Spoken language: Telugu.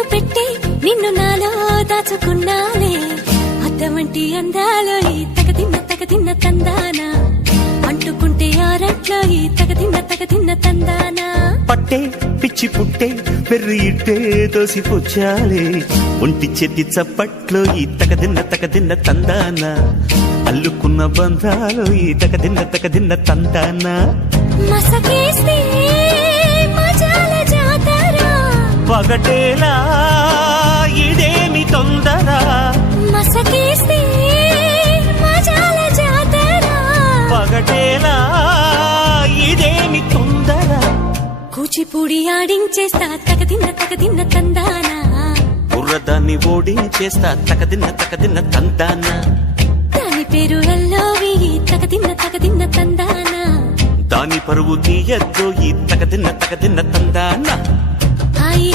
కన్ను పెట్టి నిన్ను నాలో దాచుకున్నాలే అద్దమంటి అందాలో ఈ తగదిన్న తందానా అంటుకుంటే ఆరట్లో ఈ తగదిన్న తందానా పట్టే పిచ్చి పుట్టే పెర్రి ఇట్టే దోసిపుచ్చాలే ఒంటి చేతి చప్పట్లో ఈ తగదిన్న తందానా అల్లుకున్న బంధాలు ఈ తగదిన్న తందానా మసకేస్తే మజాల జాతర పగటేలా ఇదేమి తొందర మసకేస్తే మజాల జాతర పగటేలా ఇదేమి తొందర కూచిపూడి ఆడించేస్తా తగదిన్న తందానా బుర్రదాన్ని ఓడించేస్తా తగదిన్న తందానా దాని పేరు ఎల్లోవి తగదిన్న తందానా దాని పరువు తీయద్దు ఈ తగదిన్న తందానా హాయి